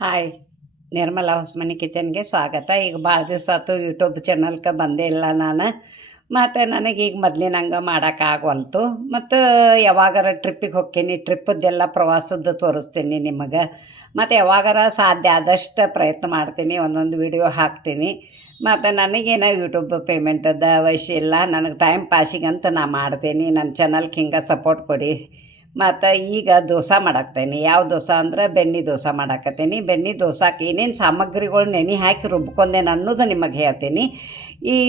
Hi, Nirmala Hosamani ಕಿಚನ್ಗೆ ಸ್ವಾಗತ. ಈಗ ಭಾಳ ದಿವಸ ಆಯ್ತು ಯೂಟ್ಯೂಬ್ ಚಾನಲ್ಗೆ ಬಂದೇ ಇಲ್ಲ ನಾನು. ಮತ್ತು ನನಗೆ ಈಗ ಮೊದ್ಲಿನಂಗೆ ಮಾಡೋಕ್ಕಾಗವಲ್ತು ಮತ್ತು ಯಾವಾಗಾರ ಟ್ರಿಪ್ಪಿಗೆ ಹೋಗ್ತೀನಿ ಟ್ರಿಪ್ಪದ್ದೆಲ್ಲ ಪ್ರವಾಸದ್ದು ತೋರಿಸ್ತೀನಿ ನಿಮಗೆ. ಮತ್ತು ಯಾವಾಗಾರ ಸಾಧ್ಯ ಆದಷ್ಟು ಪ್ರಯತ್ನ ಮಾಡ್ತೀನಿ, ಒಂದೊಂದು ವಿಡಿಯೋ ಹಾಕ್ತೀನಿ. ಮತ್ತು ನನಗೇನೋ ಯೂಟ್ಯೂಬ್ ಪೇಮೆಂಟದ ಇಲ್ಲ. ನನಗೆ ಟೈಮ್ ಪಾಸಿಗಂತ ನಾ ಮಾಡ್ತೀನಿ. ನನ್ನ ಚಾನಲ್ಗೆ ಹಿಂಗೆ ಸಪೋರ್ಟ್ ಕೊಡಿ. ಮತ್ತು ಈಗ ದೋಸೆ ಮಾಡಾಕ್ತೇನೆ. ಯಾವ ದೋಸೆ ಅಂದ್ರೆ ಬೆಣ್ಣೆ ದೋಸೆ ಮಾಡಾಕತ್ತೀನಿ. ಬೆಣ್ಣೆ ದೋಸಾಕ್ಕೆ ಏನೇನು ಸಾಮಗ್ರಿಗಳು ನೆನೆ ಹಾಕಿ ರುಬ್ಕೊಂಡೇನೆ ಅನ್ನೋದು ನಿಮಗೆ ಹೇಳ್ತೀನಿ.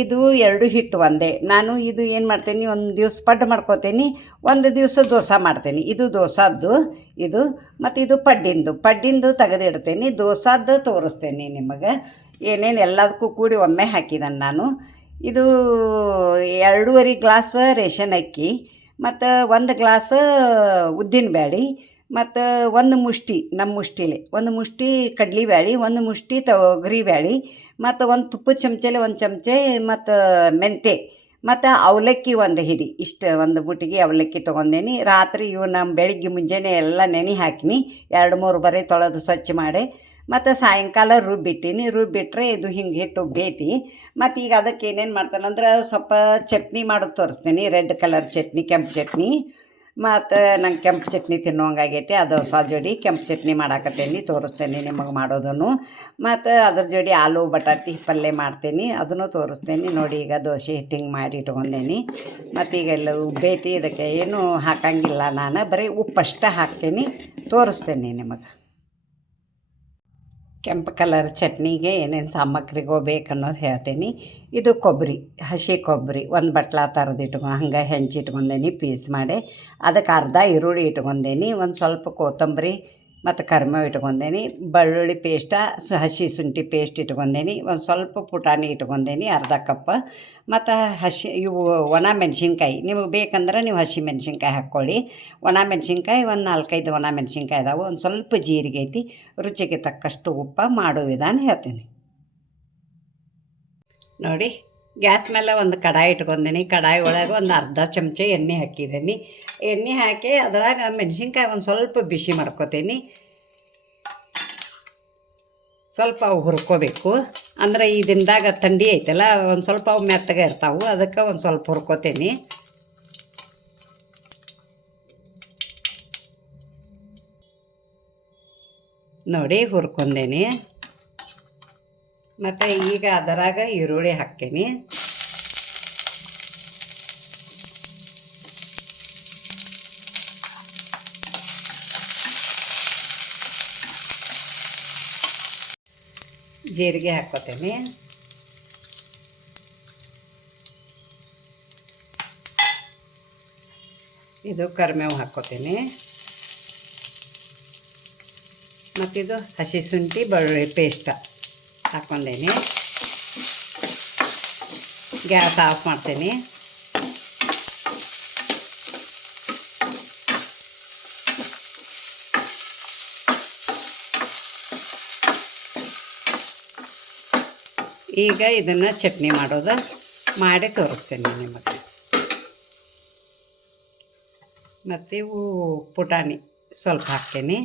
ಇದು ಎರಡು ಹಿಟ್ಟು ಒಂದೇ. ನಾನು ಇದು ಏನು ಮಾಡ್ತೀನಿ, ಒಂದು ದಿವ್ಸ ಪಡ್ಡು ಮಾಡ್ಕೋತೀನಿ, ಒಂದು ದಿವಸ ದೋಸೆ ಮಾಡ್ತೀನಿ. ಇದು ದೋಸಾದ್ದು, ಇದು ಮತ್ತು ಇದು ಪಡ್ಡಿಂದು. ಪಡ್ಡಿಂದು ತೆಗೆದಿಡ್ತೀನಿ. ದೋಸಾದ್ದು ತೋರಿಸ್ತೇನೆ ನಿಮಗೆ. ಏನೇನು ಎಲ್ಲದಕ್ಕೂ ಕೂಡಿ ಒಮ್ಮೆ ಹಾಕಿದ್ದಾನೆ ನಾನು. ಇದು ಎರಡೂವರೆ ಗ್ಲಾಸ್ ರೇಷನ್ ಅಕ್ಕಿ. ಮತ್ತು ಒಂದು ಗ್ಲಾಸ್ ಉದ್ದಿನ ಬ್ಯಾಳೆ, ಮತ್ತು ಒಂದು ಮುಷ್ಟಿ ನಮ್ಮ ಮುಷ್ಟಿಲಿ. ಒಂದು ಮುಷ್ಟಿ ಕಡ್ಲಿ ಬ್ಯಾಳೆ, ಒಂದು ಮುಷ್ಟಿ ತೊಗರಿ ಬ್ಯಾಳೆ, ಮತ್ತು ಒಂದು ತುಪ್ಪದ ಚಮಚೆಲಿ ಒಂದು ಚಮಚೆ ಮತ್ತು ಮೆಂತೆ, ಮತ್ತು ಅವಲಕ್ಕಿ ಒಂದು ಹಿಡಿ. ಇಷ್ಟು ಒಂದು ಬುಟ್ಟಿಗೆ ಅವಲಕ್ಕಿ ತೊಗೊಂಡೇನಿ. ರಾತ್ರಿ ಇವು ನಮ್ಮ ಬೆಳಿಗ್ಗೆ ಮುಂಜಾನೆ ಎಲ್ಲ ನೆನೆ ಹಾಕಿನಿ. ಎರಡು ಮೂರು ಬರೀ ತೊಳೆದು ಸ್ವಚ್ಛ ಮಾಡಿ. ಮತ್ತು ಸಾಯಂಕಾಲ ರುಬ್ಬಿಟ್ಟಿನಿ. ರುಬ್ಬಿಟ್ರೆ ಇದು ಹಿಂಗೆ ಹಿಟ್ಟು ಬೇತಿ ಮತ್ತು ಈಗ ಅದಕ್ಕೆ ಏನೇನು ಮಾಡ್ತಾನಂದ್ರೆ ಸ್ವಲ್ಪ ಚಟ್ನಿ ಮಾಡೋದು ತೋರಿಸ್ತೀನಿ. ರೆಡ್ ಕಲರ್ ಚಟ್ನಿ, ಕೆಂಪು ಚಟ್ನಿ. ಮತ್ತು ನಂಗೆ ಕೆಂಪು ಚಟ್ನಿ ತಿನ್ನೋಂಗಾಗೈತಿ ಅದು ಹೊಸ ಜೋಡಿ ಕೆಂಪು ಚಟ್ನಿ ಮಾಡಾಕತ್ತೀನಿ. ತೋರಿಸ್ತೇನೆ ನಿಮಗೆ ಮಾಡೋದನ್ನು. ಮತ್ತು ಅದ್ರ ಜೋಡಿ ಆಲೂ, ಬಟಾಟಿ ಪಲ್ಯ ಮಾಡ್ತೀನಿ. ಅದನ್ನು ತೋರಿಸ್ತೇನೆ. ನೋಡಿ ಈಗ ದೋಸೆ ಹಿಟ್ಟಿಂಗ್ ಮಾಡಿ ಇಟ್ಕೊಂಡೇನಿ. ಮತ್ತು ಈಗ ಎಲ್ಲ ಉಬ್ಬೇತಿ ಇದಕ್ಕೆ ಏನೂ ಹಾಕಂಗಿಲ್ಲ ನಾನು. ಬರೀ ಉಪ್ಪಷ್ಟೇ ಹಾಕ್ತೀನಿ. ತೋರಿಸ್ತೇನೆ ನಿಮಗೆ. ಕೆಂಪು ಕಲರ್ ಚಟ್ನಿಗೆ ಏನೇನು ಸಾಮಗ್ರಿಗೋ ಬೇಕನ್ನೋದು ಹೇಳ್ತೀನಿ. ಇದು ಕೊಬ್ಬರಿ ಹಸಿ ಕೊಬ್ಬರಿ ಒಂದು ಬಟ್ಲ ಥರದ್ದು ಇಟ್ಕೊ, ಹಂಗೆ ಹೆಂಚಿಟ್ಕೊಂಡೇನಿ ಪೀಸ್ ಮಾಡಿ. ಅದಕ್ಕೆ ಅರ್ಧ ಈರುಳ್ಳಿ ಇಟ್ಕೊಂಡೇನಿ, ಒಂದು ಸ್ವಲ್ಪ ಕೊತ್ತಂಬರಿ ಮತ್ತು ಕರ್ಮ ಇಟ್ಕೊಂಡೇನಿ, ಬೆಳ್ಳುಳ್ಳಿ ಪೇಸ್ಟ ಹಸಿ ಶುಂಠಿ ಪೇಸ್ಟ್ ಇಟ್ಕೊಂಡೇನಿ, ಒಂದು ಸ್ವಲ್ಪ ಪುಟಾಣಿ ಇಟ್ಕೊಂಡೇನಿ, ಅರ್ಧ ಕಪ್ಪ ಮತ್ತು ಹಸಿ, ಇವು ಒಣ ಮೆಣಸಿನ್ಕಾಯಿ, ನಿಮಗೆ ಬೇಕಂದ್ರೆ ನೀವು ಹಸಿ ಮೆಣಸಿನ್ಕಾಯಿ ಹಾಕ್ಕೊಳ್ಳಿ. ಒಣ ಮೆಣಸಿನ್ಕಾಯಿ ಒಂದು ನಾಲ್ಕೈದು ಒಣ ಮೆಣಸಿನ್ಕಾಯಿ ಇದಾವೆ ಒಂದು ಸ್ವಲ್ಪ ಜೀರಿಗೆ ಐತಿ, ರುಚಿಗೆ ತಕ್ಕಷ್ಟು ಉಪ್ಪ, ಮಾಡೋ ವಿಧಾನ ಹೇಳ್ತೀನಿ. ನೋಡಿ. ಗ್ಯಾಸ್ ಮೇಲೆ ಒಂದು ಕಡಾಯಿ ಇಟ್ಕೊಂಡಿನಿ. ಕಡಾಯಿ ಒಳಗೆ ಒಂದು ಅರ್ಧ ಚಮಚ ಎಣ್ಣೆ ಹಾಕಿದ್ದೀನಿ. ಎಣ್ಣೆ ಹಾಕಿ ಅದ್ರಾಗ ಮೆಣಸಿನ್ಕಾಯಿ ಒಂದು ಸ್ವಲ್ಪ ಬಿಸಿ ಮಾಡ್ಕೊತೀನಿ. ಸ್ವಲ್ಪ ಅವು ಹುರ್ಕೋಬೇಕು. ಅಂದ್ರೆ ಈ ದಿನದಾಗ ಥಂಡಿ ಐತಲ್ಲ, ಒಂದು ಸ್ವಲ್ಪ ಅವು ಮೆತ್ತಗೆ ಇರ್ತಾವೆ. ಅದಕ್ಕೆ ಒಂದು ಸ್ವಲ್ಪ ಹುರ್ಕೋತೀನಿ. ನೋಡಿ, ಹುರ್ಕೊಂಡೇನಿ. ಮತ್ತು ಈಗ ಅದರಾಗ ಈರುಳ್ಳಿ ಹಾಕ್ತೀನಿ. ಜೀರಿಗೆ ಹಾಕ್ಕೋತೀನಿ. ಇದು ಕರಿಮೇವು ಹಾಕ್ಕೋತೀನಿ. ಮತ್ತಿದು ಹಸಿ ಶುಂಠಿ, ಬೆಳ್ಳುಳ್ಳಿ ಪೇಸ್ಟ್. ಹಾಕ್ಕೊಂಡೇನಿ. ಗ್ಯಾಸ್ ಆಫ್ ಮಾಡ್ತೀನಿ. ಈಗ ಇದನ್ನು ಚಟ್ನಿ ಮಾಡೋದು ಮಾಡಿ ತೋರಿಸ್ತೇನೆ ನಿಮಗೆ. ಮತ್ತು ಇವು ಪುಟಾಣಿ ಸ್ವಲ್ಪ ಹಾಕ್ತೀನಿ.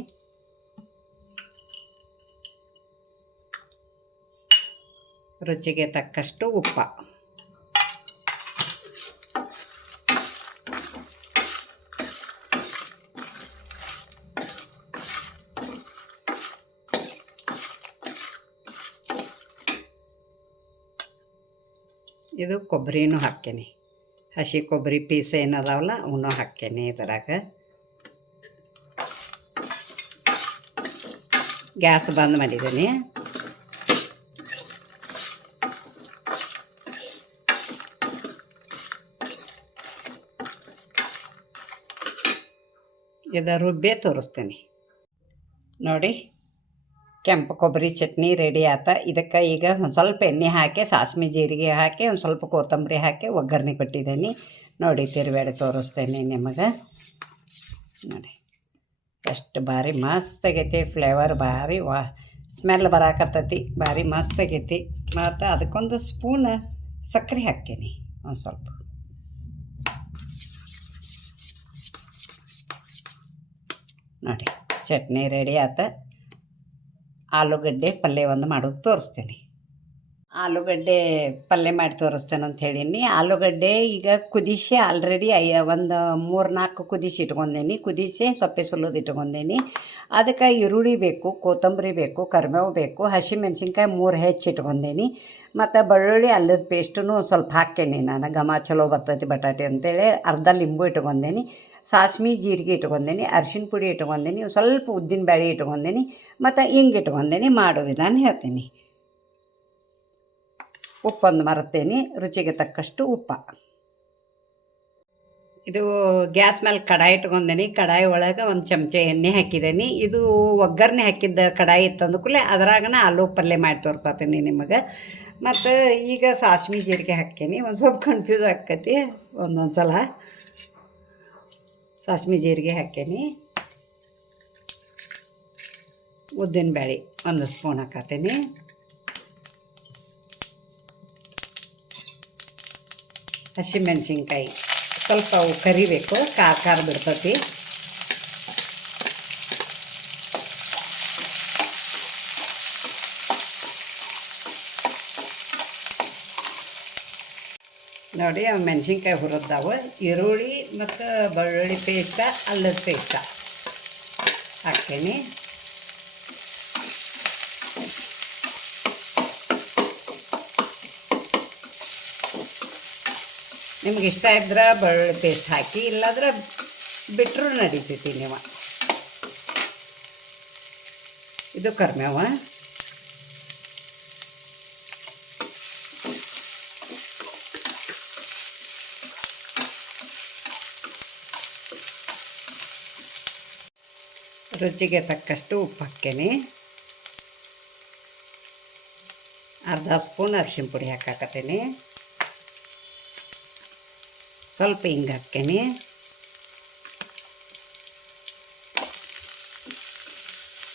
ರುಚಿಗೆ ತಕ್ಕಷ್ಟು ಉಪ್ಪ. ಇದು ಕೊಬ್ಬರಿನೂ ಹಾಕ್ತೀನಿ. ಹಸಿ ಕೊಬ್ಬರಿ ಪೀಸ್ ಏನದಾವಲ್ಲ ಅವನು ಹಾಕ್ತೀನಿ ಇದರಾಗ. ಗ್ಯಾಸ್ ಬಂದ್ ಮಾಡಿದ್ದೀನಿ. ಇದು ರುಬ್ಬೆ ತೋರಿಸ್ತೀನಿ. ನೋಡಿ, ಕೆಂಪು ಕೊಬ್ಬರಿ ಚಟ್ನಿ ರೆಡಿ ಆತ. ಇದಕ್ಕೆ ಈಗ ಒಂದು ಸ್ವಲ್ಪ ಎಣ್ಣೆ ಹಾಕಿ ಸಾಸ್ಮೆ ಜೀರಿಗೆ ಹಾಕಿ, ಒಂದು ಸ್ವಲ್ಪ ಕೊತ್ತಂಬರಿ ಹಾಕಿ ಒಗ್ಗರಣೆ ಕೊಟ್ಟಿದ್ದೀನಿ. ನೋಡಿ ತಿರುಬೇಳೆ ತೋರಿಸ್ತೇನೆ ನಿಮಗೆ. ನೋಡಿ, ಎಷ್ಟು ಭಾರಿ ಮಸ್ತ್ ಆಗೈತಿ ಫ್ಲೇವರ್ ಭಾರಿ, ವಾ ಸ್ಮೆಲ್ ಬರಾಕತ್ತೈತಿ, ಭಾರಿ ಮಸ್ತ್ ಆಗೈತಿ. ಮತ್ತು ಅದಕ್ಕೊಂದು ಸ್ಪೂನ್ ಸಕ್ಕರೆ ಹಾಕ್ತೀನಿ, ಒಂದು ಸ್ವಲ್ಪ. ನೋಡಿ, ಚಟ್ನಿ ರೆಡಿ ಆತ. ಆಲೂಗಡ್ಡೆ ಪಲ್ಯ ಒಂದು ಮಾಡೋದು ತೋರಿಸ್ತೀನಿ. ಆಲೂಗಡ್ಡೆ ಪಲ್ಯ ಮಾಡಿ ತೋರಿಸ್ತೇನೆ ಅಂತ ಹೇಳೀನಿ. ಆಲೂಗಡ್ಡೆ ಈಗ ಕುದಿಸಿ ಆಲ್ರೆಡಿ ಐ, ಒಂದು ಮೂರು ನಾಲ್ಕು ಕುದಿಸಿ ಇಟ್ಕೊಂಡೇನಿ. ಕುದಿಸಿ ಸೊಪ್ಪೆ ಸುಲಿದು ಇಟ್ಕೊಂಡೇನಿ. ಅದಕ್ಕೆ ಈರುಳ್ಳಿ ಬೇಕು, ಕೊತ್ತಂಬರಿ ಬೇಕು, ಕರಿಬೇವು ಬೇಕು, ಹಸಿಮೆಣ್ಸಿನ್ಕಾಯಿ ಮೂರು ಹೆಚ್ಚಿ ಇಟ್ಕೊಂಡೇನಿ. ಮತ್ತು ಬೆಳ್ಳುಳ್ಳಿ, ಅಲ್ಲದ ಪೇಸ್ಟೂ ಸ್ವಲ್ಪ ಹಾಕೇನಿ ನಾನು. ಘಮ ಚಲೋ ಬರ್ತೈತಿ ಬಟಾಟೆ ಅಂತೇಳಿ ಅರ್ಧ ಲಿಂಬು ಇಟ್ಕೊಂಡೇನಿ. ಸಾಸ್ಮಿ, ಜೀರಿಗೆ ಇಟ್ಕೊಂಡೇನಿ, ಅರ್ಶಿಣ ಪುಡಿ ಇಟ್ಕೊಂಡೇನಿ ಸ್ವಲ್ಪ ಉದ್ದಿನ ಬೇಳೆ ಇಟ್ಕೊಂಡೇನಿ, ಮತ್ತು ಹಿಂಗೆ ಇಟ್ಕೊಂಡೇನಿ ಮಾಡೋ ವಿಧಾನ ಹೇಳ್ತೀನಿ. ಉಪ್ಪೊಂದು ಮರತೇನೆ, ರುಚಿಗೆ ತಕ್ಕಷ್ಟು ಉಪ್ಪ. ಇದು ಗ್ಯಾಸ್ ಮೇಲೆ ಕಡಾಯಿ ಇಟ್ಕೊಂಡೇನಿ, ಕಡಾಯಿ ಒಳಗೆ ಒಂದು ಚಮಚ ಎಣ್ಣೆ ಹಾಕಿದ್ದೀನಿ ಇದು ಒಗ್ಗರಣೆ ಹಾಕಿದ್ದ ಕಡಾಯಿ ಇತ್ತಂದ ಕೂಡಲೇ ಅದ್ರಾಗನ ಆಲೂ ಪಲ್ಯ ಮಾಡಿ ತೋರಿಸತೀನಿ ನಿಮಗೆ. ಮತ್ತು ಈಗ ಸಾಸ್ಮಿ, ಜೀರಿಗೆ ಹಾಕ್ತೀನಿ ಒಂದು ಸ್ವಲ್ಪ ಕನ್ಫ್ಯೂಸ್ ಆಕತಿ ಒಂದೊಂದು ಸಲ ಸಾಸ್ಮಿ ಜೀರಿಗೆ ಹಾಕೇನಿ ಉದ್ದಿನ ಬೇಳೆ ಒಂದು ಸ್ಪೂನ್ ಹಾಕತ್ತೀನಿ ಹಸಿಮೆಣ್ಸಿನ್ಕಾಯಿ ಸ್ವಲ್ಪ ಅವು ಕರಿಬೇಕು, ಖಾರ ಖಾರ ಬಿಡ್ತತಿ. ನೋಡಿ, ಅವು ಮೆಣಸಿನ್ಕಾಯಿ ಹುರಿದಾವು. ಈರುಳ್ಳಿ ಮತ್ತು ಬೆಳ್ಳುಳ್ಳಿ ಪೇಸ್ಟ, ಅಲ್ಲದ ಪೇಸ್ಟ ಹಾಕ್ತೀನಿ. ನಿಮ್ಗೆ ಇಷ್ಟ ಇದ್ರೆ ಬೆಳ್ಳುಳ್ಳಿ ಪೇಸ್ಟ್ ಹಾಕಿ, ಇಲ್ಲಾಂದ್ರೆ ಬಿಟ್ಟರು ನಡೀತೈತಿ ನೀವು ಇದು ಕರ್ಮೇವ ರುಚಿಗೆ ತಕ್ಕಷ್ಟು ಉಪ್ಪು ಹಾಕ್ತೇನೆ ಅರ್ಧ ಸ್ಪೂನ್ ಅರಿಶಿನ ಪುಡಿ ಹಾಕಾಕತ್ತೇನೆ. ಸ್ವಲ್ಪ ಹಿಂಗೆ ಹಾಕ್ತೇನೆ.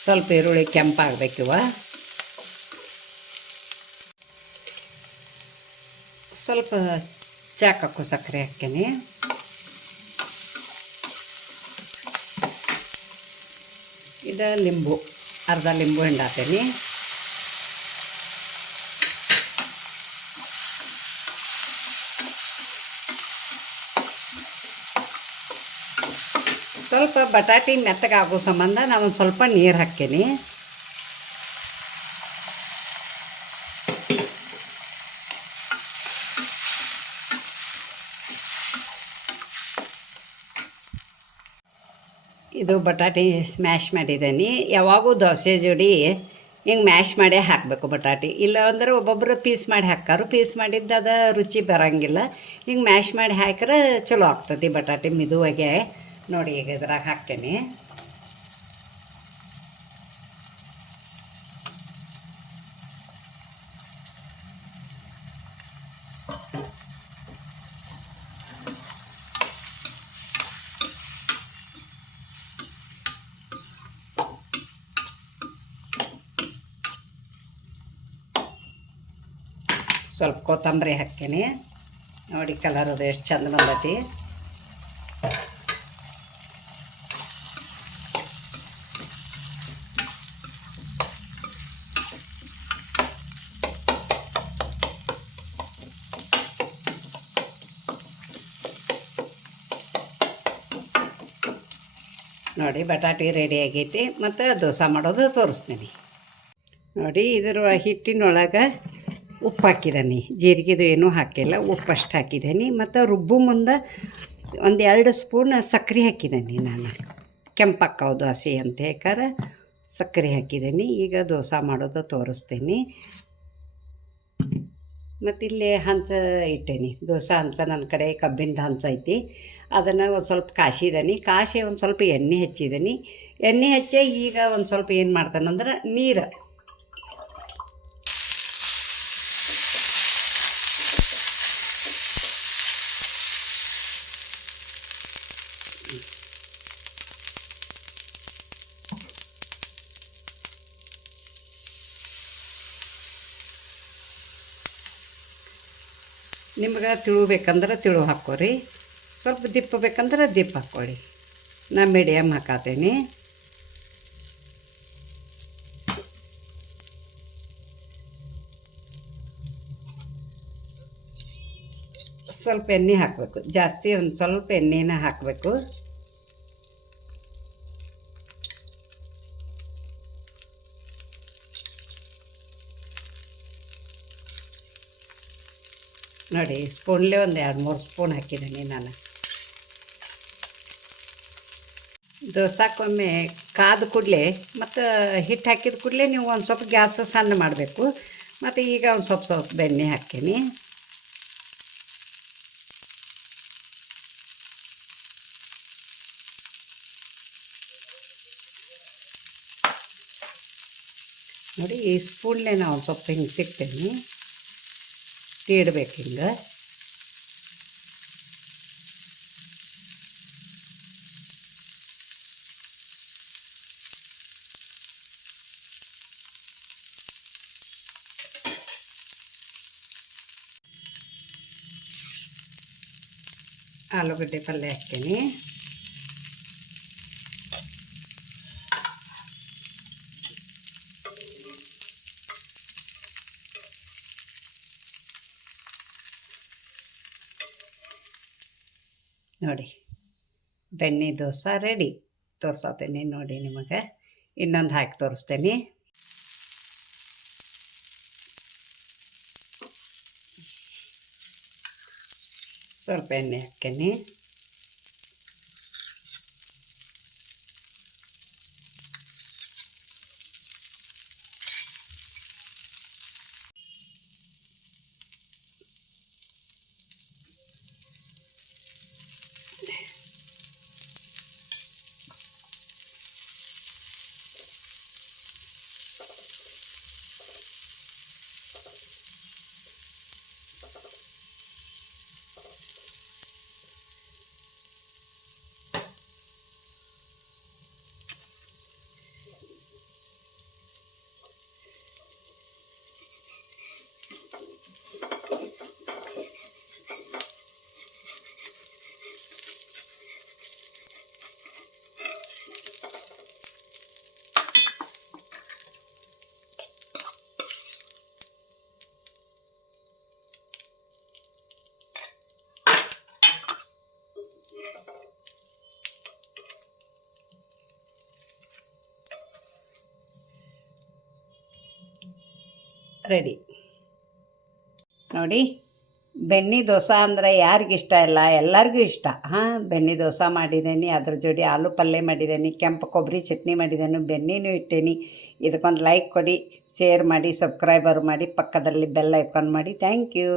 ಸ್ವಲ್ಪ ಈರುಳ್ಳಿ ಕೆಂಪಾಗಬೇಕಿವ ಸ್ವಲ್ಪ ಚಾಕಕ್ಕು ಸಕ್ಕರೆ ಹಾಕ್ತೇನೆ. ಇದು ಲಿಂಬು, ಅರ್ಧ ಲಿಂಬು ಹಣ್ಣು ಹಾಕ್ತೇನೆ ಸ್ವಲ್ಪ ಬಟಾಟಿ ಮೆತ್ತಗಾಗೋ ಸಂಬಂಧ ನಾನು ಒಂದು ಸ್ವಲ್ಪ ನೀರು ಹಾಕ್ತೀನಿ. ಇದು ಬಟಾಟೆ ಸ್ಮ್ಯಾಶ್ ಮಾಡಿದ್ದೀನಿ. ಯಾವಾಗೂ ದೋಸೆ ಜೋಡಿ ಹಿಂಗೆ ಮ್ಯಾಶ್ ಮಾಡೇ ಹಾಕಬೇಕು ಬಟಾಟೆ. ಇಲ್ಲ ಅಂದ್ರೆ ಒಬ್ಬೊಬ್ಬರು ಪೀಸ್ ಮಾಡಿ ಹಾಕಾರು ಪೀಸ್ ಮಾಡಿದ್ದು ಅದು ರುಚಿ ಬರೋಂಗಿಲ್ಲ. ಹಿಂಗೆ ಮ್ಯಾಶ್ ಮಾಡಿ ಹಾಕಿದ್ರೆ ಚಲೋ ಆಗ್ತದೆ ಬಟಾಟೆ ಮಿದುವಾಗೆ. ನೋಡಿ ಈಗ ಇದ್ರಾಗ ಹಾಕ್ತೇನೆ ಸ್ವಲ್ಪ ಕೊತ್ತಂಬರಿ ಹಾಕ್ತೀನಿ. ನೋಡಿ ಕಲರ್ ಅದು ಎಷ್ಟು ಚಂದ ಬಂದತಿ. ನೋಡಿ ಬಟಾಟಿ ರೆಡಿ ಆಗೈತಿ, ಮತ್ತು ದೋಸೆ ಮಾಡೋದು ತೋರಿಸ್ತೀನಿ. ನೋಡಿ ಇದರ ಹಿಟ್ಟಿನೊಳಗೆ ಉಪ್ಪು ಹಾಕಿದ್ದೀನಿ ಜೀರಿಗೆದು ಏನೂ ಹಾಕಿಲ್ಲ, ಉಪ್ಪು ಅಷ್ಟು ಹಾಕಿದ್ದೀನಿ ಮತ್ತು ರುಬ್ಬು ಮುಂದೆ ಒಂದು ಎರಡು ಸ್ಪೂನ್ ಸಕ್ಕರೆ ಹಾಕಿದ್ದೀನಿ ನಾನು. ಕೆಂಪಕ್ಕಾವು ದೋಸೆ ಅಂತ ಹೇಳ್ಕಾರ ಸಕ್ಕರೆ ಹಾಕಿದ್ದೀನಿ ಈಗ ದೋಸೆ ಮಾಡೋದು ತೋರಿಸ್ತೀನಿ. ಮತ್ತು ಇಲ್ಲಿ ಹಂಚ ಇಟ್ಟೇನಿ. ದೋಸೆ ಹಂಚ ನನ್ನ ಕಡೆ ಕಬ್ಬಿಣದ ಹಂಚ ಐತಿ. ಅದನ್ನು ಒಂದು ಸ್ವಲ್ಪ ಕಾಸಿದ್ದೀನಿ ಕಾಶಿ ಒಂದು ಸ್ವಲ್ಪ ಎಣ್ಣೆ ಹಚ್ಚಿದ್ದೀನಿ ಎಣ್ಣೆ ಹಚ್ಚಿ ಈಗ ಒಂದು ಸ್ವಲ್ಪ ಏನು ಮಾಡ್ತಾನಂದ್ರೆ ನೀರು ನಿಮ್ಗೆ ತಿಳುಬೇಕಂದ್ರೆ ತಿಳು ಹಾಕೋರಿ ಸ್ವಲ್ಪ ದಿಪ್ಪ ಬೇಕಂದ್ರೆ ದಿಪ್ಪ ಹಾಕ್ಕೊಳ್ಳಿ ನಾ ಮೀಡಿಯಮ್ ಹಾಕತ್ತೀನಿ ಸ್ವಲ್ಪ ಎಣ್ಣೆ ಹಾಕಬೇಕು. ಜಾಸ್ತಿ ಒಂದು ಸ್ವಲ್ಪ ಎಣ್ಣೆನ ಹಾಕಬೇಕು. ನೋಡಿ, ಸ್ಪೂನ್ಲೇ ಒಂದು ಎರಡು, ಮೂರು ಸ್ಪೂನ್ ಹಾಕಿದ್ದೀನಿ ನಾನು. ದೋಸಾಕೊಮ್ಮೆ ಕಾದ ಕೂಡಲೇ, ಮತ್ತು ಹಿಟ್ಟು ಹಾಕಿದ ಕೂಡಲೇ ನೀವು ಒಂದು ಸ್ವಲ್ಪ ಗ್ಯಾಸ್ ಸಣ್ಣ ಮಾಡಬೇಕು. ಮತ್ತು ಈಗ ಒಂದು ಸ್ವಲ್ಪ ಸ್ವಲ್ಪ ಬೆಣ್ಣೆ ಹಾಕ್ತೀನಿ. ನೋಡಿ, ಈ ಸ್ಪೂನ್ಲೇ ನಾವು ಒಂದು ಸ್ವಲ್ಪ ಹಿಂಗೆ ತಿಕ್ತೀನಿ ತೀಡ್ಬೇಕು ಹಿಂಗೆ ಆಲೂಗಡ್ಡೆ ಪಲ್ಯ ಹಾಕ್ತೀನಿ ನೋಡಿ. ಬೆಣ್ಣೆ ದೋಸೆ ರೆಡಿ. ತೋರ್ಸತ್ತೀನಿ ನೋಡಿ ನಿಮಗೆ. ಇನ್ನೊಂದು ಹಾಕಿ ತೋರಿಸ್ತೀನಿ. ಸ್ವಲ್ಪ ಎಣ್ಣೆ ಹಾಕ್ತೀನಿ. ರೆಡಿ ನೋಡಿ, ಬೆಣ್ಣೆ ದೋಸೆ ಅಂದರೆ ಯಾರಿಗಿಷ್ಟ ಇಲ್ಲ? ಎಲ್ಲರಿಗೂ ಇಷ್ಟ. ಹಾಂ, ಬೆಣ್ಣೆ ದೋಸೆ ಮಾಡಿದ್ದೀನಿ ಅದ್ರ ಜೋಡಿ ಆಲೂ ಪಲ್ಯ ಮಾಡಿದ್ದೀನಿ ಕೆಂಪು ಕೊಬ್ಬರಿ ಚಟ್ನಿ ಮಾಡಿದ್ದೇನೆ ಬೆಣ್ಣೆನೂ ಇಟ್ಟೇನಿ. ಇದಕ್ಕೊಂದು ಲೈಕ್ ಕೊಡಿ ಶೇರ್ ಮಾಡಿ ಸಬ್ಸ್ಕ್ರೈಬರ್ ಮಾಡಿ, ಪಕ್ಕದಲ್ಲಿ ಬೆಲ್ ಐಕಾನ್ ಮಾಡಿ. Thank you